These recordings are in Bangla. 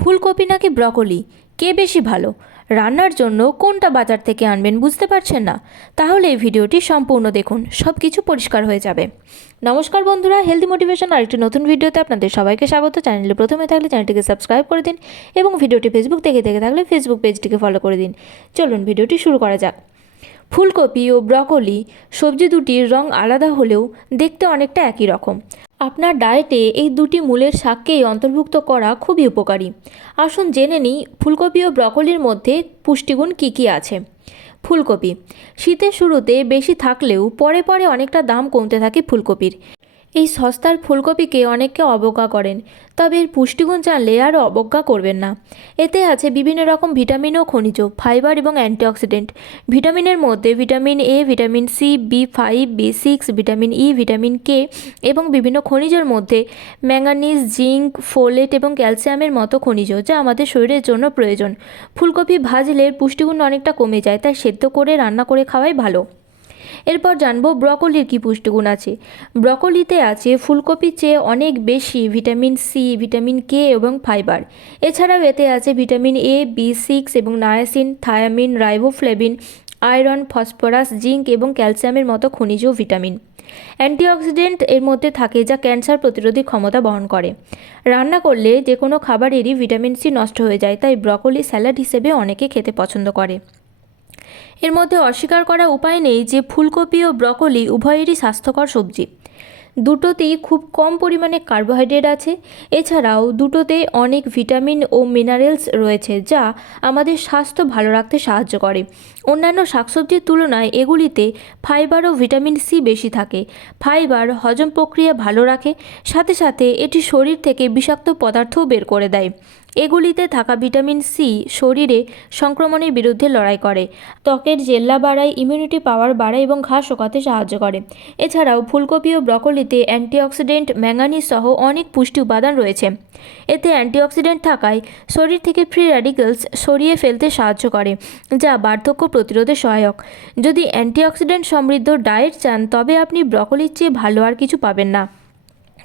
ফুলকপি নাকি ব্রকলি? কে বেশি ভালো? রান্নার জন্য কোনটা বাজার থেকে আনবেন বুঝতে পারছেন না? তাহলে এই ভিডিওটি সম্পূর্ণ দেখুন সব কিছু পরিষ্কার হয়ে যাবে। নমস্কার বন্ধুরা হেলদি মোটিভেশন আরেকটি নতুন ভিডিওতে আপনাদের সবাইকে স্বাগত। চ্যানেলে প্রথমে থাকলে চ্যানেলটিকে সাবস্ক্রাইব করে দিন এবং ভিডিওটি ফেসবুক থেকে দেখে থাকলে ফেসবুক পেজটিকে ফলো করে দিন। চলুন ভিডিওটি শুরু করা যাক। ফুলকপি ও ব্রকলি, সবজি দুটির রং আলাদা হলেও দেখতে অনেকটা একই রকম। আপনার ডায়েটে এই দুটি মূলের শাককেই অন্তর্ভুক্ত করা খুবই উপকারী। আসুন জেনে নিই ফুলকপি ও ব্রকলির মধ্যে পুষ্টিগুণ কী কী আছে। ফুলকপি। শীতের শুরুতে বেশি থাকলেও পরে পরে অনেকটা দাম কমতে থাকে ফুলকপির। এই সস্তার ফুলকপিকে অনেকে অবজ্ঞা করেন, তবে এর পুষ্টিগুণ জানলে আর অবজ্ঞা করবেন না। এতে আছে বিভিন্ন রকম ভিটামিন ও খনিজ, ফাইবার এবং অ্যান্টিঅক্সিডেন্ট। ভিটামিনের মধ্যে vitamin A, vitamin C, B five, B six, vitamin E, vitamin K এবং বিভিন্ন খনিজের মধ্যে ম্যাঙ্গানিজ, জিঙ্ক, ফোলেট এবং ক্যালসিয়ামের মতো খনিজ, যা আমাদের শরীরের জন্য প্রয়োজন। ফুলকপি ভাজলে পুষ্টিগুণ অনেকটা কমে যায়, তাই সেদ্ধ করে, রান্না করে খাওয়াই ভালো। এরপর জানব ব্রকলির কী পুষ্টিগুণ আছে। ব্রকলিতে আছে ফুলকপির চেয়ে অনেক বেশি ভিটামিন সি ভিটামিন কে এবং ফাইবার। এছাড়াও এতে আছে ভিটামিন এ বি সিক্স এবং niacin, thiamine, riboflavin, iron, phosphorus, zinc এবং ক্যালসিয়ামের মতো খনিজ ভিটামিন। অ্যান্টিঅক্সিডেন্ট এর মধ্যে থাকে যা ক্যান্সার প্রতিরোধী ক্ষমতা বহন করে। রান্না করলে যে কোনো খাবারেরই ভিটামিন সি নষ্ট হয়ে যায়, তাই ব্রকলি স্যালাড হিসেবে অনেকে খেতে পছন্দ করে। এর মধ্যে অস্বীকার করা উপায় নেই যে ফুলকপি ও ব্রকোলি উভয়েরই স্বাস্থ্যকর সবজি। দুটোতেই খুব কম পরিমাণে কার্বোহাইড্রেট আছে। এছাড়াও দুটোতে অনেক ভিটামিন ও মিনারেলস রয়েছে, যা আমাদের স্বাস্থ্য ভালো রাখতে সাহায্য করে। অন্যান্য শাকসবজির তুলনায় এগুলিতে ফাইবার ও ভিটামিন সি বেশি থাকে। ফাইবার হজম প্রক্রিয়া ভালো রাখে, সাথে সাথে এটি শরীর থেকে বিষাক্ত পদার্থও বের করে দেয়। এগুলিতে থাকা ভিটামিন সি শরীরে সংক্রমণের বিরুদ্ধে লড়াই করে। ত্বকের জেল্লা বাড়ায় ইমিউনিটি পাওয়ার বাড়ায় এবং ঘা শোকাতে সাহায্য করে। এছাড়াও ফুলকপি ও ব্রকলিতে অ্যান্টিঅক্সিডেন্ট, ম্যাঙ্গানিজ সহ অনেক পুষ্টি উপাদান রয়েছে। এতে অ্যান্টিঅক্সিডেন্ট থাকায় শরীর থেকে ফ্রি র্যাডিক্যালস সরিয়ে ফেলতে সাহায্য করে, যা বার্ধক্য প্রতিরোধে সহায়ক। যদি অ্যান্টিঅক্সিডেন্ট সমৃদ্ধ ডায়েট চান, তবে আপনি ব্রকলির চেয়ে ভালো আর কিছু পাবেন না।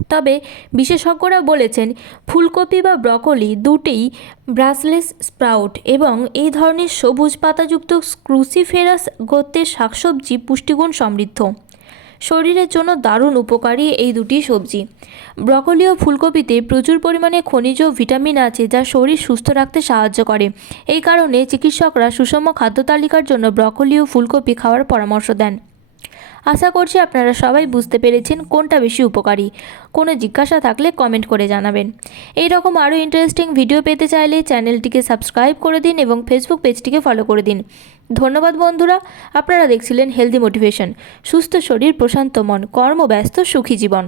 তবে বিশেষজ্ঞরা বলেছেন, ফুলকপি বা ব্রকলি দুটেই ব্রাসলেস স্প্রাউট এবং এই ধরনের সবুজ পাতাযুক্ত ক্রুসিফেরাস গোত্রের শাকসবজি পুষ্টিগুণ সমৃদ্ধ। শরীরের জন্য দারুণ উপকারী এই দুটি সবজি। ব্রকলি ও ফুলকপিতে প্রচুর পরিমাণে খনিজ ও ভিটামিন আছে যা শরীর সুস্থ রাখতে সাহায্য করে। এই কারণে চিকিৎসকরা সুষম খাদ্য তালিকার জন্য ব্রকলি ও ফুলকপি খাওয়ার পরামর্শ দেন। আশা করছি আপনারা সবাই বুঝতে পেরেছেন কোনটা বেশি উপকারী। কোনো জিজ্ঞাসা থাকলে কমেন্ট করে জানাবেন। এই রকম আরও ইন্টারেস্টিং ভিডিও পেতে চাইলে চ্যানেলটিকে সাবস্ক্রাইব করে দিন এবং ফেসবুক পেজটিকে ফলো করে দিন। ধন্যবাদ বন্ধুরা, আপনারা দেখছিলেন হেলদি মোটিভেশন সুস্থ শরীর, প্রশান্ত মন, কর্মব্যস্ত, সুখী জীবন।